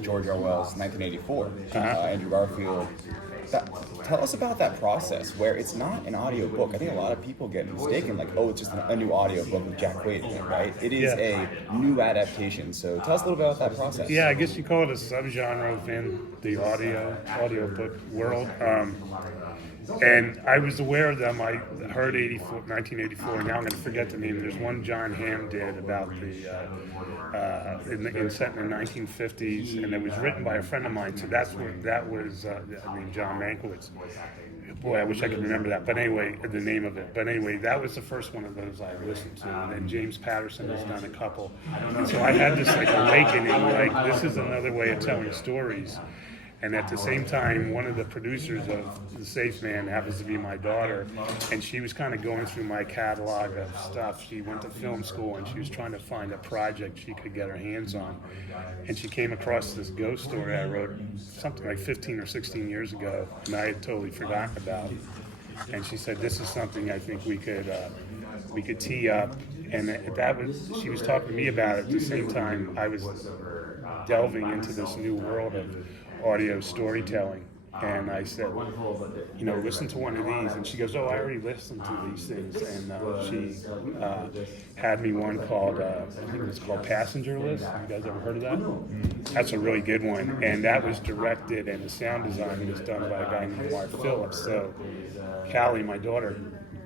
George Orwell's 1984, Andrew Garfield. Tell us about that process where it's not an audiobook. I think a lot of people get mistaken, like, oh, it's just a new audiobook with Jack Quaid in it, right? It is a new adaptation. So tell us a little bit about that process. Yeah, I guess you call it a subgenre within the audiobook world. And I was aware of them. I heard 1984. Now I'm going to forget the name. There's one John Hamm did about the set in the 1950s, and it was written by a friend of mine. So that was John Mankiewicz. Boy, I wish I could remember that. But anyway, the name of it. But anyway, that was the first one of those I listened to. And James Patterson has done a couple. And so I had this like awakening, like this is another way of telling stories. And at the same time, one of the producers of The Safe Man happens to be my daughter, and she was kind of going through my catalog of stuff. She went to film school, and she was trying to find a project she could get her hands on. And she came across this ghost story I wrote something like 15 or 16 years ago, and I had totally forgotten about. And she said, "This is something I think we could tee up." And she was talking to me about it. At the same time, I was delving into this new world of audio storytelling, and I said, listen to one of these, and she goes, oh, I already listened to these things, and she had me one called, I think it was called Passenger List. Have you guys ever heard of that? That's a really good one, and that was directed, and the sound design was done by a guy named Mark Phillips. So Callie, my daughter,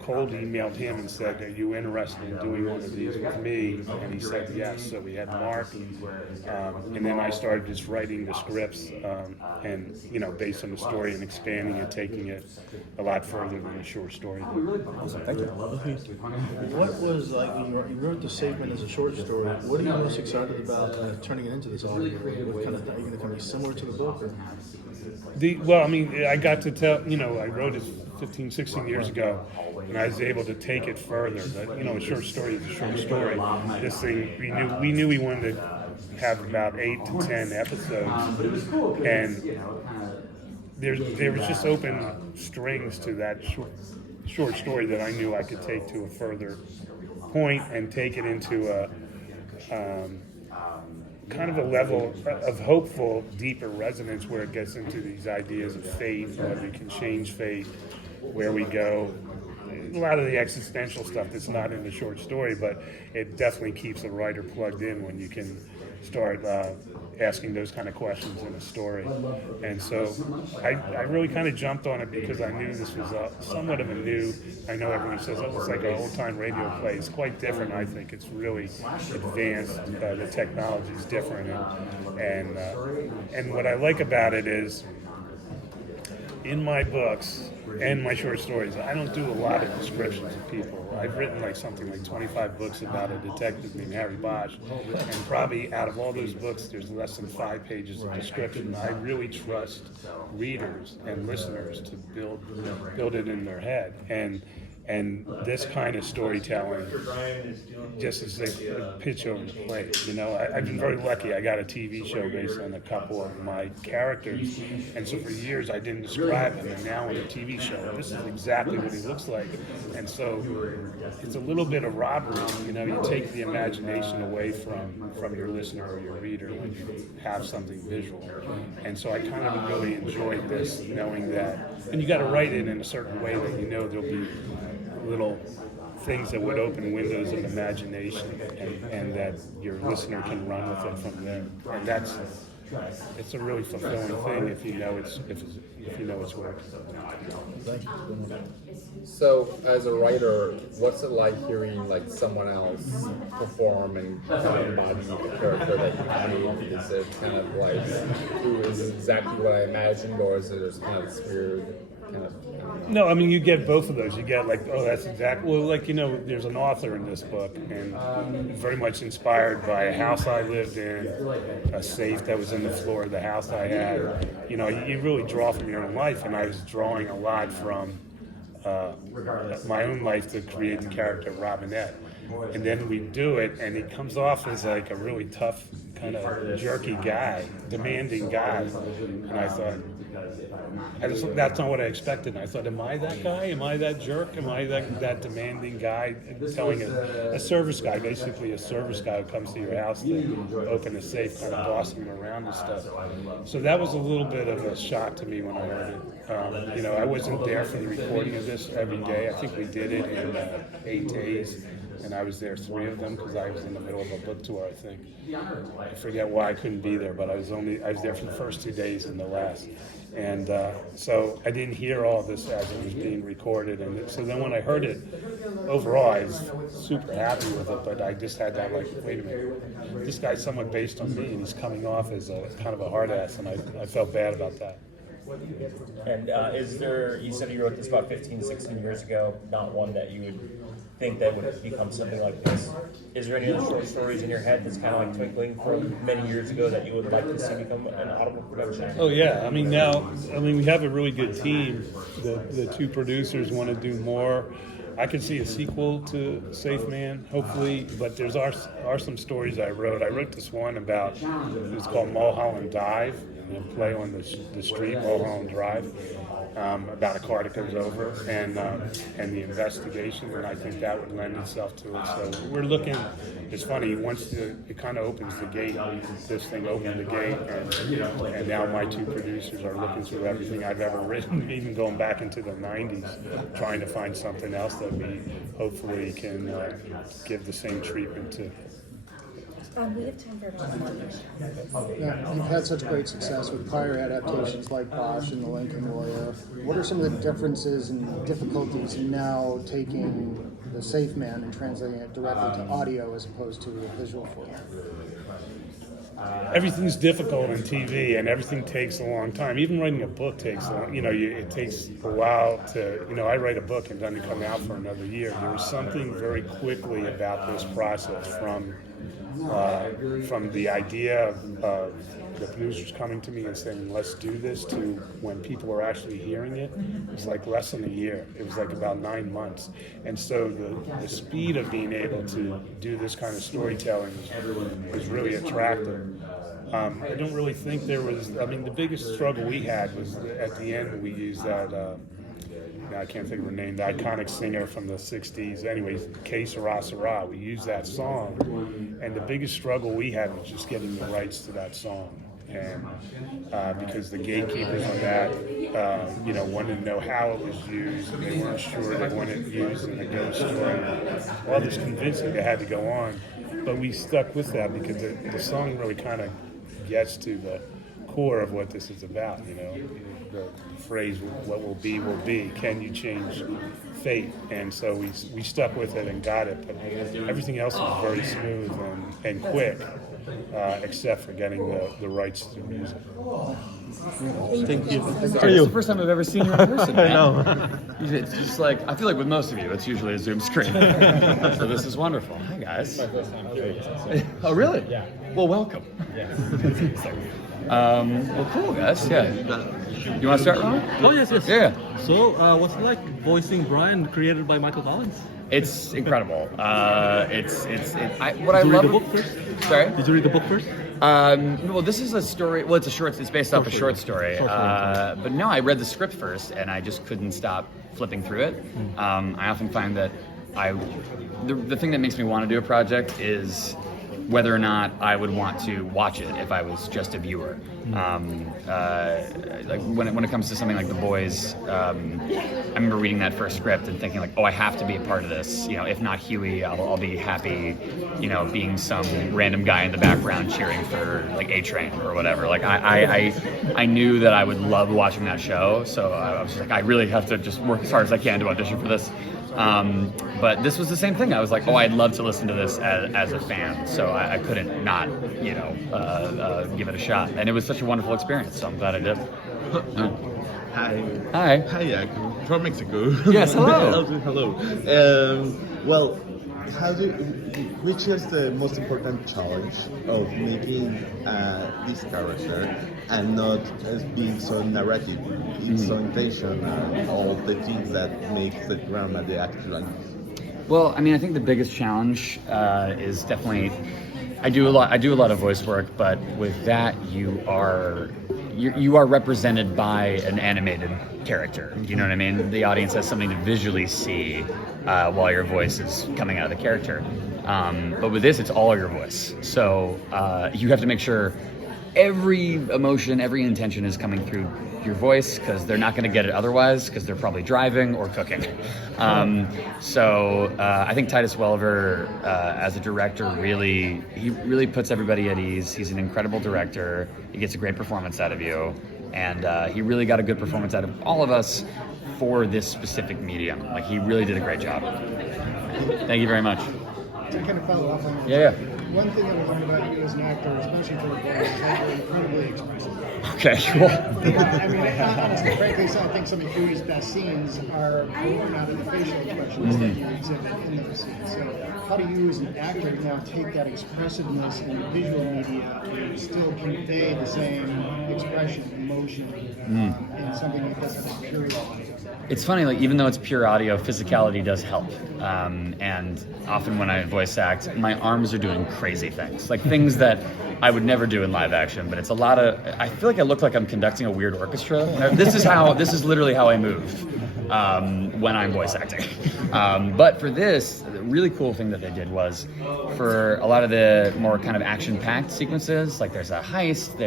cold emailed him and said, are you interested in doing one of these with me? And he said yes. So we had Mark, and then I started just writing the scripts, and based on the story and expanding it, taking it a lot further than a short story. Awesome, thank you. What was like when you wrote The Safe Man as a short story? What are you most excited about turning it into this audio? What kind of are you going to be similar to the book? Or? I got to tell, I wrote it 15, 16 years ago, and I was able to take it further. But, a short story is a short story. This thing, we knew we wanted to have about 8 to 10 episodes, and there was just open strings to that short story that I knew I could take to a further point and take it into a kind of a level of hopeful, deeper resonance where it gets into these ideas of faith, whether we can change faith, where we go. A lot of the existential stuff that's not in the short story, but it definitely keeps the writer plugged in when you can start asking those kind of questions in a story. And so I really kind of jumped on it because I knew this was somewhat of a new, I know everyone says, oh, it's like an old-time radio play. It's quite different, I think. It's really advanced. The technology is different. And what I like about it is, in my books and my short stories, I don't do a lot of descriptions of people. I've written something like 25 books about a detective named Harry Bosch, and probably out of all those books, there's less than 5 pages of description. I really trust readers and listeners to build it in their head. And this kind of storytelling just is a pitch over the plate. I've been very lucky. I got a TV show based on a couple of my characters, and so for years I didn't describe him, and now in a TV show, this is exactly what he looks like. And so it's a little bit of robbery. You take the imagination away from your listener or your reader when you have something visual. And so I kind of really enjoyed this, knowing that, and you got to write it in a certain way that there'll be little things that would open windows of imagination, and that your listener can run with it from there. And it's a really fulfilling thing if you know it's work. So, as a writer, what's it like hearing someone else perform and kind of embody the character that you made? Is it kind of who is exactly what I imagined, or is it just kind of this weird kind of? No, you get both of those. You get that's exactly, there's an author in this book, and very much inspired by a house I lived in, a safe that was in the floor of the house I had. You really draw from your own life, and I was drawing a lot from my own life to create the character Robinette. And then we do it, and he comes off as a really tough, kind of jerky guy, demanding guy. And I thought, that's not what I expected. And I thought, am I that guy? Am I that jerk? Am I that demanding guy telling a service guy, basically a service guy who comes to your house to open a safe, kind of bossing him around and stuff. So that was a little bit of a shock to me when I heard it. You know, I wasn't there for the recording of this every day. I think we did it in 8 days. And I was there 3 of them because I was in the middle of a book tour, I think. I forget why I couldn't be there, but I was there for the first 2 days and the last. And so I didn't hear all this as it was being recorded. And so then when I heard it, overall, I was super happy with it, but I just had that like, wait a minute, this guy's somewhat based on me and he's coming off as a kind of a hard ass, and I felt bad about that. And is there, you said you wrote this about 15, 16 years ago, not one that you would think that would become something like this. Is there any other short stories in your head that's kind of like twinkling from many years ago that you would like to see become an Audible production? Oh yeah, I mean we have a really good team. The 2 producers want to do more. I could see a sequel to Safe Man, hopefully, but there's are some stories I wrote. I wrote this one about, it was called Mulholland Dive, and play on the street, Mulholland Drive, about a car that goes over, and the investigation, and I think that would lend itself to it. So we're looking, it's funny, once it kind of opens the gate, this thing opened the gate, and now my 2 producers are looking through everything I've ever written, even going back into the 90s, trying to find something else that we hopefully can give the same treatment to. We have time for one more question. Yeah, you've had such great success with prior adaptations like Bosch and The Lincoln Lawyer. What are some of the differences and difficulties in now taking The Safe Man and translating it directly to audio as opposed to a visual format? Everything's difficult on TV, and everything takes a long time. Even writing a book takes, it takes a while to, I write a book and doesn't come out for another year. There was something very quickly about this process from the idea of the producers coming to me and saying, let's do this, to when people are actually hearing it. It was like less than a year. It was like about 9 months. And so the speed of being able to do this kind of storytelling was really attractive. I don't really think there was, the biggest struggle we had was at the end we used that, I can't think of her name, the iconic singer from the 60s. Anyways, Que Sera Sera, we used that song. And the biggest struggle we had was just getting the rights to that song. And because the gatekeepers on that, wanted to know how it was used, and they weren't sure they wanted it used in a ghost story. All this convincing that had to go on. But we stuck with that because the song really kind of gets to the core of what this is about, the phrase, what will be, can you change fate? And so we stuck with it and got it, but everything else was very smooth and quick, except for getting the rights to the music. Thank you. It's the first time I've ever seen you in person, man. I know. It's just like, I feel like with most of you, it's usually a Zoom screen. So this is wonderful. Hi, guys. My first time here. Oh, really? Yeah. Well, welcome. Well, cool, guys. Yeah. You want to start, Ron? Oh, yes. Yeah. So, what's it like voicing Brian, created by Michael Collins? It's incredible. What I Did you love. read the book first? Sorry. Did you read the book first? Well, this is a story. Well, it's based off a short story. Short story. But no, I read the script first, and I just couldn't stop flipping through it. I often find that the thing that makes me want to do a project is whether or not I would want to watch it if I was just a viewer. Like when it comes to something like The Boys, I remember reading that first script and thinking like, oh, I have to be a part of this. If not Huey, I'll be happy, being some random guy in the background cheering for like A-Train or whatever. Like I knew that I would love watching that show, so I was like, I really have to just work as hard as I can to audition for this. But this was the same thing. I was like, oh, I'd love to listen to this as a fan, so I couldn't not, give it a shot. And it was such a wonderful experience, so I'm glad I did. Hi. Hi. Hi, Jack. From Mexico. Yes, hello. Hello. Well, which is the most important challenge of making this character and not as being so narrative, its orientation and all the things that make the drama the actual? Well, I think the biggest challenge is definitely I do a lot of voice work, but with that you you are represented by an animated character. You know what I mean? The audience has something to visually see while your voice is coming out of the character. But with this, it's all your voice. So you have to make sure every emotion, every intention is coming through your voice, because they're not going to get it otherwise, because they're probably driving or cooking. So I think Titus Welliver, as a director, he really puts everybody at ease. He's an incredible director. He gets a great performance out of you, and he really got a good performance out of all of us for this specific medium. Like, he really did a great job. Thank you very much. To kind of follow up on that. Yeah. One thing that we learned about you as an actor, especially for the voice, is that you're incredibly expressive. Okay, cool. Yeah, I mean, honestly, frankly, I think some of Huey's best scenes are born out of the facial expressions that you exhibit in those scenes. So, how do you, as an actor, now take that expressiveness in the visual media and still convey the same expression, emotion, in something that doesn't have pure audio? It's funny, like, even though it's pure audio, physicality does help. And often when I voice act, my arms are doing crazy things, like things that I would never do in live action. But it's a lot of, I feel like I look like I'm conducting a weird orchestra. This is literally how I move when I'm voice acting. But for this, the really cool thing that they did was, for a lot of the more kind of action-packed sequences, like there's a heist,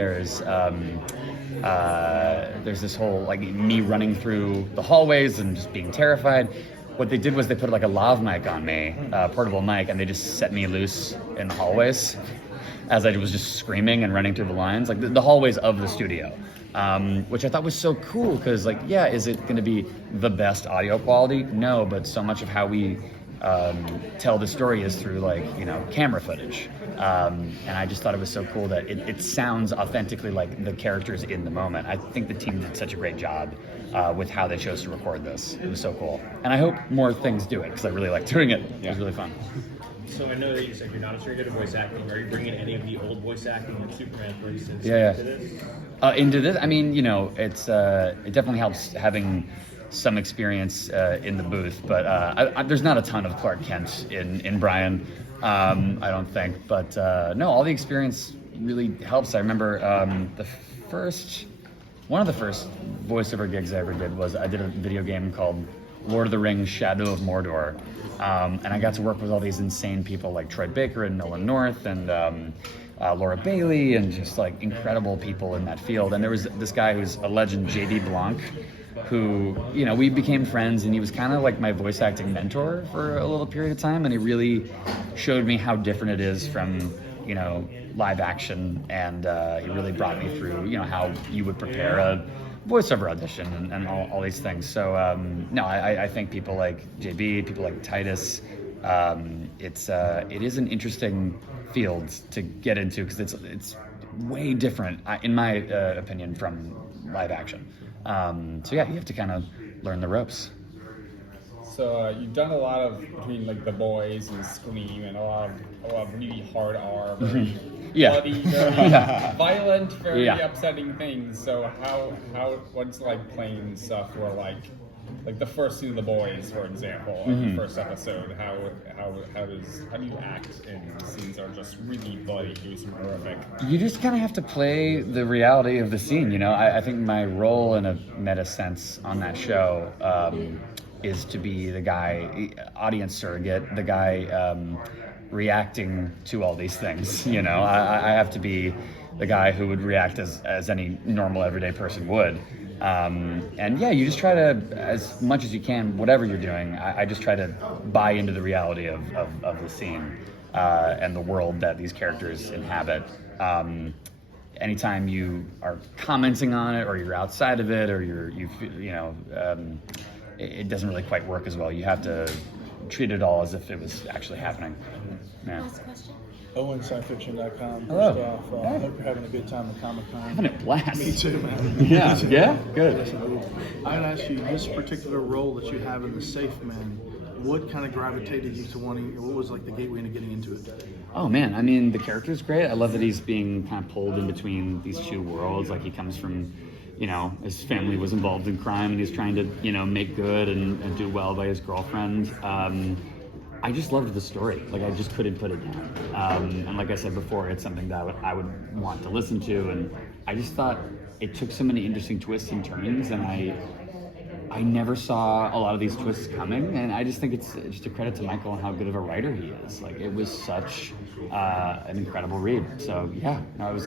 there's this whole, like, me running through the hallways and just being terrified. What they did was they put like a lav mic on me, portable mic, and they just set me loose in the hallways as I was just screaming and running through the lines, like the hallways of the studio, which I thought was so cool, because, like, yeah, is it going to be the best audio quality? No, but so much of how we tell the story is through, like, you know, camera footage. And I just thought it was so cool that it sounds authentically like the characters in the moment. I think the team did such a great job with how they chose to record this. It was so cool. And I hope more things do it, because I really liked doing it. It was really fun. So I know that you said you're not very good at voice acting. Are you bringing any of the old voice acting, like Superman, for instance, into this? Into this? I mean, you know, it definitely helps having some experience in the booth, but there's not a ton of Clark Kent in Brian, I don't think. But no, all the experience really helps. I remember one of the first voiceover gigs I ever did was I did a video game called Lord of the Rings: Shadow of Mordor, and I got to work with all these insane people like Troy Baker and Nolan North and Laura Bailey, and just like incredible people in that field. And there was this guy who's a legend, JD Blanc, who, you know, we became friends, and he was kind of like my voice acting mentor for a little period of time, and he really showed me how different it is from, you know, live action, and he really brought me through, you know, how you would prepare a voiceover audition and all these things. So no, I think people like JB, people like Titus, it is an interesting field to get into, because it's way different, in my opinion, from live action. So yeah, you have to kind of learn the ropes. So you've done a lot of, between like The Boys and Scream, and a lot of really hard R, very bloody, very violent, very upsetting things. So what's like playing stuff where like the first scene of The Boys, for example, the first episode, how do you act in scenes that are just really bloody, gruesome, and horrific? You just kind of have to play the reality of the scene, you know. I think my role in a meta sense on that show is to be the guy, audience surrogate, the guy reacting to all these things, you know. I have to be the guy who would react as any normal everyday person would. And yeah, you just try to, as much as you can, whatever you're doing, I just try to buy into the reality of the scene and the world that these characters inhabit. Anytime you are commenting on it, or you're outside of it, or it doesn't really quite work as well. You have to treat it all as if it was actually happening. Yeah. Last question. OwenScienceFiction.com. Hello. First off, I hope you're having a good time at Comic-Con. Having a blast. Me too, man. Yeah. Me too. Yeah? Good. I'd ask you, this particular role that you have in The Safe Man, what kind of gravitated you to wanting, what was like the gateway into getting into it? Oh man, I mean, the character's great. I love that he's being kind of pulled in between these two worlds. Like, he comes from, you know, his family was involved in crime, and he's trying to, you know, make good and do well by his girlfriend. I just loved the story. Like, I just couldn't put it down. And like I said before, it's something that I would want to listen to, and I just thought it took so many interesting twists and turns, and I never saw a lot of these twists coming, and I just think it's just a credit to Michael and how good of a writer he is. Like, it was such an incredible read. So yeah, no,